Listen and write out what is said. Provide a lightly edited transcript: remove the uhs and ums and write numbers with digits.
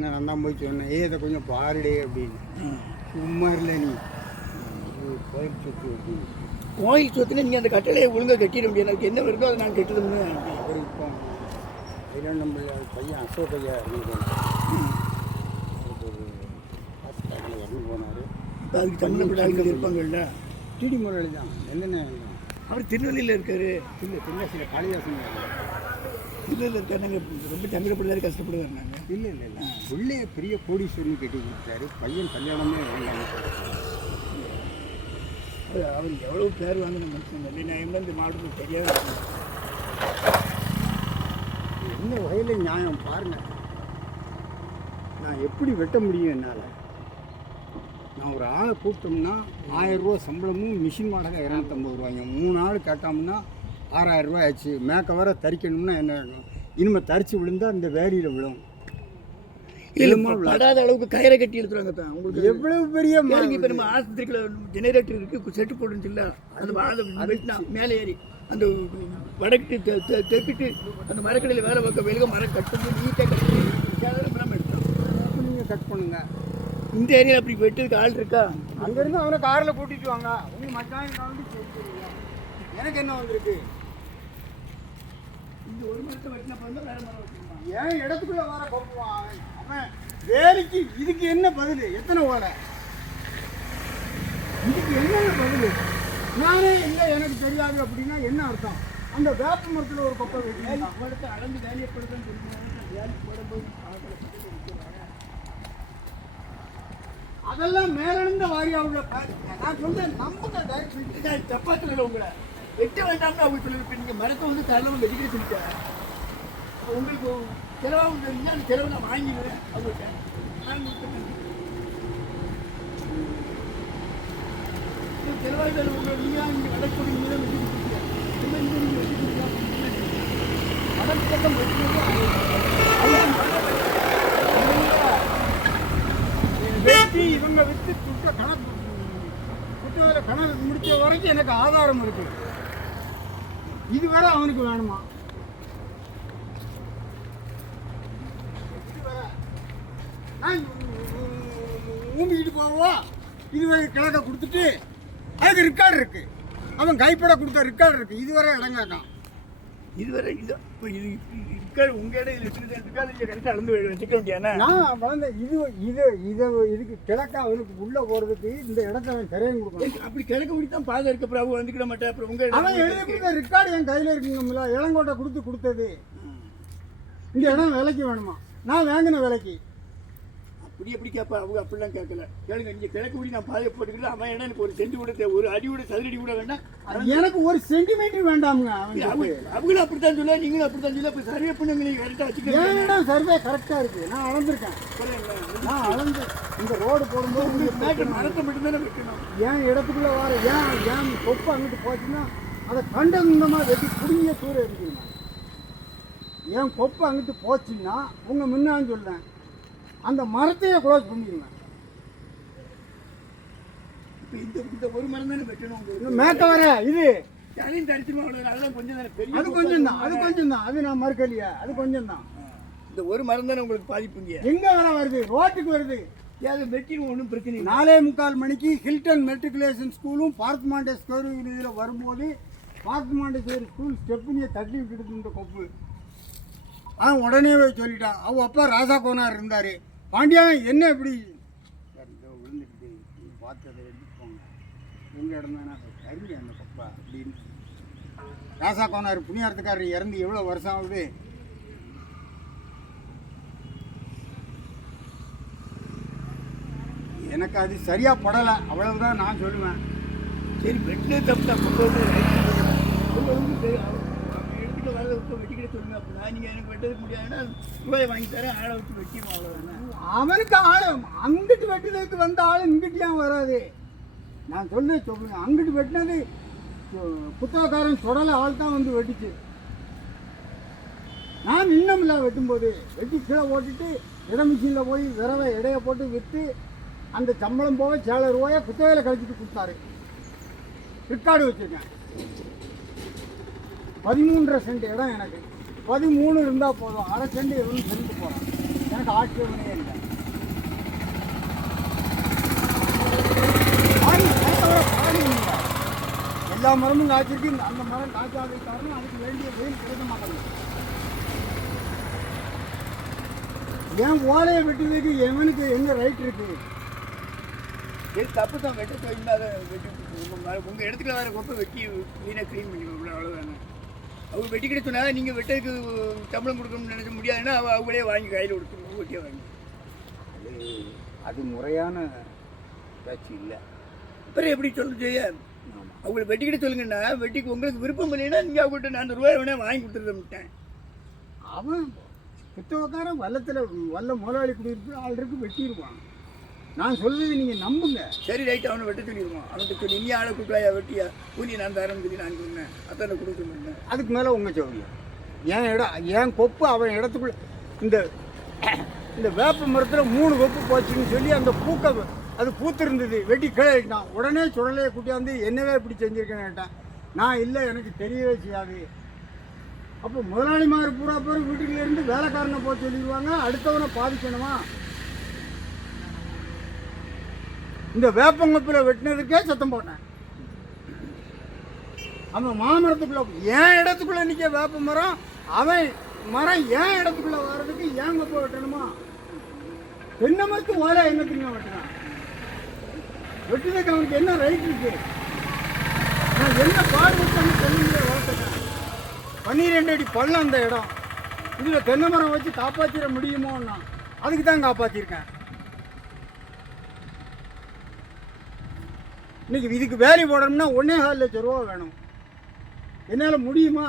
நான் தான் போய் சொன்னேன், இதை கொஞ்சம் பாருடே அப்படின்னு. சும்மா இல்லை நீ கோயில் சொத்து அப்படின்னு. கோயில் சொத்துனா நீங்கள் அந்த கட்டளையை ஒழுங்காக கட்டிட முடியாது. அதுக்கு என்ன வருதோ அதை நான் கட்டிடும்னு அப்படி இப்போ இரண்டு பையன் அசோக் ஐயா இறந்து போனார். அதுக்கு ஒரு ஹாஸ்பிட்டலில் இறந்து போனார். இப்போ அதுக்கு தமிழ்நாடு இருப்பாங்கள்ல டிடி முரளி தான் என்னென்ன அவர் திருநெல்வேலியில் இருக்கார். இல்லை தென்காசியில் காளிதாசன் திருநெல்வேலியில் இருக்கார். நாங்கள் ரொம்ப தமிழ் பிள்ளையார் கஷ்டப்படுவார். நாங்கள் இல்லை இல்லை இல்லை உள்ளே பெரிய கோடீஸ்வரன் கட்டி கொடுத்தாரு. பையன் கல்யாணமே வேண்டாம். அவர் எவ்வளோ பேர் வாங்கின மனுஷன் இல்லை. நான் என்ன இந்த மாவட்டத்துக்கு தெரியாது. என்ன வகையில் நியாயம் பாருங்கள். நான் எப்படி வெட்ட முடியும் என்னால்? நான் ஒரு ஆளை கூப்பிட்டோம்னா 1000 ரூபா சம்பளமும் மிஷின் வாடகை 250 ரூபாய்ங்க. 3 ஆள் கேட்டோம்னா 6000 ரூபாய் ஆச்சு. மேக்க வர தரிக்கணும்னா என்ன வேணும்? இனிமேல் தரிச்சு விழுந்தால் இந்த வேலியில் விழும். படாத அளவுக்கு கயிறை கட்டி எடுத்துருவாங்க. தான் உங்களுக்கு எவ்வளவு பெரிய இப்போ நம்ம ஆஸ்பத்திரிக்குள்ள ஜெனரேட்டர் இருக்குது, செட்டு போடுன்னு இல்லை. அந்த வெட்டினா மேலே ஏறி அந்த வடக்கிட்டு தெற்கிட்டு அந்த மரக்கடையில் வேலை பார்க்க வெளியே மரம் கட்டு நீட்டாக கட்டி சேதாரம் எடுத்தோம். நீங்கள் கட் பண்ணுங்க. இந்த ஏரியாவில் அப்படி வெட்டுறதுக்கு ஆள் இருக்கா? அங்கேருந்து அவனை காரில் கூட்டிகிட்டு வாங்க. உங்கள் மச்சான் எனக்கு என்ன வந்திருக்கு? இந்த ஒரு மரத்தை வெட்டினா பிறந்தா வேறு மரம் வச்சுருப்பான். ஏன் இடத்துக்குள்ளே வர கொப்புவான் அவன்? வேலைக்கு இதுக்கு என்ன பதில்? எத்தனை ஓலை? இதுக்கு என்ன பதில்? நானே இல்லை எனக்கு தெரியாது அப்படின்னா என்ன அர்த்தம்? அந்த வேப்ப மரத்தில் ஒரு கொப்பை வெட்டி அவளுக்கு அளந்து வேலையப்படுதுன்னு சொல்லுவாங்க. வேலைக்கு போடும்போது அதெல்லாம் மேலிருந்த வாரியா உள்ள நான் சொல்றேன். நம்புங்க தப்பாத்துல உங்களை வெட்ட வேண்டாம்னு அவங்க சொல்லியிருப்பேன். நீங்கள் மரத்தை வந்து தரணும் வெடிக்கிற சொல்லிட்டேன். உங்களுக்கு செலவாக இருந்தால் அந்த செலவு நான் வாங்கிடுவேன். அவங்கள்ட்ட செலவாக உங்களை நீங்கள் இங்கே வடக்கூட நீங்கள் தான் வெட்டி கொடுத்தீங்க. நீங்கள் வெட்டி கொடுத்தா வடக்கு பக்கம் வெட்டி இவங்க விட்டு குட்ட கணக்கு குட்டவேல கணக்கு முடிச்ச வரைக்கும் எனக்கு ஆதாரம் இருக்கு. இதுவரை அவனுக்கு வேணுமா? ஊம்பிக்கிட்டு போவா. இதுவரை கிழக்க கொடுத்துட்டு அதுக்கு ரெக்கார்டு இருக்கு. அவன் கைப்பட கொடுத்த ரெக்கார்டு இருக்கு. இதுவரை இடங்காக்கான். இதுவரை இது இப்போ இது இருக்காது. உங்கள் இடம் இருக்காது. இங்கே கரெக்டாக அளந்து வச்சுக்க வேண்டியானே. நான் வளர்ந்த இதுக்கு கிழக்க அவனுக்கு உள்ளே போகிறதுக்கு இந்த இடத்த அவன் திரையும் கொடுக்கணும். அப்படி கிழக்க முடிச்சு தான் பாதை இருக்க. அப்புறம் அவங்க வந்துக்கிட மாட்டேன். அப்புறம் உங்கள் அவன் எழுதி கொடுத்த ரெக்கார்டு என் கையில் இருக்குங்கம்ல. இளங்கோட்டை கொடுத்தது. இந்த இடம் விலைக்கு வேணுமா? நான் வாங்கின விலைக்கு. அப்படி எப்படி கேட்பா? அவங்க அப்படிலாம் கேட்கல. கேளுங்க, இங்கே கிழக்கு முடி நான் பாதையை போட்டுக்கிட்டு அவன் இடம் எனக்கு ஒரு சென்டி கூட ஒரு அடி கூட சதுரடி கூட வேண்டாம். எனக்கு ஒரு சென்டிமீட்டர் வேண்டாமுங்க. அவங்களும் அப்படித்தான் சொல்ல, நீங்களும் அப்படித்தான் சொல்ல. இப்போ சர்வே பண்ணுங்க, நீங்கள் கரெக்டாக வச்சுக்கலாம். என் இடம் சர்வே கரெக்டாக இருக்குது. நான் அளந்திருக்கேன். நான் அளந்து இந்த ரோடு போடும்போது மரத்தை மட்டும்தானே வைக்கணும். ஏன் இடத்துக்குள்ளே வர ஏன் கொப்பு அங்கிட்டு போச்சுன்னா அதை கண்டந்தமாக வெட்டி புடிங்கிய சூரிய இருக்குங்க. ஏன் கொப்பு அங்கிட்டு போச்சுன்னா உங்கள் முன்னான்னு சொல்லேன் அந்த மரத்தையே க்ளோஸ் பண்ணிடுவேன். இப்போ இந்த ஒரு மரம் தானே வெட்டணும். மேட்ட வர இது யாரையும் தரிச்சுமா அதெல்லாம் கொஞ்சம் தானே பெரிய. அது கொஞ்சம் தான். அது நான் மறுக்கலையா? அது கொஞ்சம் தான். இந்த ஒரு மரம் தானே உங்களுக்கு பாதிப்புங்க. எங்கே வருது? ரோட்டுக்கு வருது. ஏதாவது வெட்டின்னு ஒன்றும் பிரச்சனை. 4:45 மணிக்கு ஹில்டன் மெட்ரிகுலேஷன் ஸ்கூலும் பார்த் மாண்டேஸ்வரி இதில் வரும்போது பார்த் மாண்டேஸ்வரி ஸ்கூல் ஸ்டெப்னியை தட்டி விட்டுடுது இந்த கொப்பு. உடனே சொல்லிட்டான். அவ அப்பா ராசா கோனார் இருந்தார். பாண்டியா என்ன எப்படி விழுந்துட்டு பார்த்ததை எடுத்து போங்க. எங்கே இடந்தானா கருங்க அந்த கொப்பா அப்படின்னு. ராசா கோனார் புண்ணியாரத்துக்காரர் இறந்து எவ்வளோ வருஷம் ஆகுது? எனக்கு அது சரியாக படலை. அவ்வளவுதான் நான் சொல்லுவேன். சரி, வெட்டினே தப்பு தான். எடுத்துகிட்டு வரதை விட்டு வெட்டிக்கிட்டு சொல்லுங்க. அப்படின்னா நீங்கள் எனக்கு வெட்டதுக்கு முடியாதுன்னா ரூபாய் வாங்கி தரேன். ஆளை வச்சு வெட்டிடும். அவ்வளோதானே. அவனுக்கு ஆள் அங்கிட்டு வெட்டுறதுக்கு வந்த ஆள் இங்கிட்டு ஏன் வராது? நான் சொல்லுங்க. அங்கிட்டு வெட்டினது புத்தகக்காரன் சுடலை ஆள் தான் வந்து வெட்டிச்சு. நான் இன்னமில்ல வெட்டும்போது வெட்டி கீழே போட்டுட்டு இட மிஷினில் போய் விரவை இடையை போட்டு விற்று அந்த சம்பளம் போக 7 ரூபாயை குத்தகையில் கழிச்சிட்டு கொடுத்தாரு. ரெக்கார்டு வச்சுருக்கேன். 13.5 சென்ட் இடம் எனக்கு. 13 இருந்தால் போதும். அரை சென்ட் எவ்வளோ சென்ட் போகிறான். எனக்கு ஆட்சேபனையே இல்லை. பாருங்க, நேரத்தோட பாருங்க. எல்லா மரமும் காய்ச்சிருக்கு, அந்த மரம் காய்ச்சாத காரணம் அதுக்கு வேண்டிய வெயில் கிடைக்க மாட்டேங்குது. ஏன் ஓலையை வெட்டுறதுக்கு எவனுக்கு என்ன ரைட் இருக்கு? சரி தப்பு தான், வெட்ட போயிருந்தா அதை வெட்டி உங்கள் இடத்துல வேறு கொப்பை வெட்டி வீணாக க்ளீன் பண்ணிக்கணும், அவ்வளோதானே. அவங்க வெட்டிக்கிட்ட சொன்னால் நீங்கள் வெட்டதுக்கு சம்பளம் கொடுக்கணும்னு நினைக்க முடியாதுன்னா அவங்களே வாங்கி கையில் கொடுத்துருவோம், வெட்டியாக வாங்கி. அது முறையான பேச்சு இல்லை. அப்புறம் எப்படி சொல்லுச்சு? ஆமாம், அவங்களை வெட்டிக்கிட்ட சொல்லுங்கன்னா, வெட்டிக்கு உங்களுக்கு விருப்பம் இல்லைன்னா நீங்கள் அவங்கள்ட்ட நான் அந்த ரூபாய் வேணால் வாங்கி கொடுத்துருந்தேன். அவன் புத்தகக்காரன் வல்ல முதலாளி குடியிருப்பு ஆள் இருக்கு, வெட்டிடுவான். நான் சொல்றது நீங்கள் நம்புங்க. சரி ரைட்டு, அவனை வெட்ட சொல்லிடுவான். அவன்கிட்ட சொல்லி நீ ஆளை கூட்டாயா வெட்டியா கூலி நான் தரேன்னு சொல்லி நான் சொன்னேன், அத்தனை கொடுக்க சொன்னேன். அதுக்கு மேலே உங்கள் சௌரியம். என் இடம், என் கொப்பு அவன் இடத்துக்குள்ள இந்த வேப்ப மரத்தில் 3 கொப்பு போச்சுன்னு சொல்லி அந்த அது பூத்திருந்தது, வெட்டி கிளையிட்டான். உடனே சுடலையை கூட்டியாந்து என்னவே இப்படி செஞ்சுருக்கேன்னு கேட்டான். நான் இல்லை, எனக்கு தெரியவே செய்யாது. அப்போ முதலாளிமார் பூரா பேர் வீட்டுக்குள்ளேருந்து வேலைக்காரனை போக சொல்லிடுவாங்க, அடுத்தவனை பாதிக்கணுமா? இந்த வேப்பங்கொப்பில் வெட்டினதுக்கே சத்தம் போட்டேன். அவன் மாமரத்துக்குள்ள என் இடத்துக்குள்ள நிற்க வேப்ப மரம், அவன் மரம் என் இடத்துக்குள்ள வர்றதுக்கு ஏன் கொப்பை வெட்டணுமா? தென்னை மரத்து ஓலை என்னத்துக்கு வெட்டினான்? வெட்டினதுக்கு அவனுக்கு என்ன ரைட் இருக்கு? நான் என்ன பாடுபட்டேன்னு தென்னை வளர்த்துட்டேன். 12 அடி பள்ளம் அந்த இடம். இதில் தென்னை மரம் வச்சு காப்பாற்றிட முடியுமோன்னா அதுக்கு தான் காப்பாற்றிருக்கேன். இன்னைக்கு இதுக்கு வேலி போடணும்னா 1.25 லட்சம் ரூபா வேணும். என்னால் முடியுமா?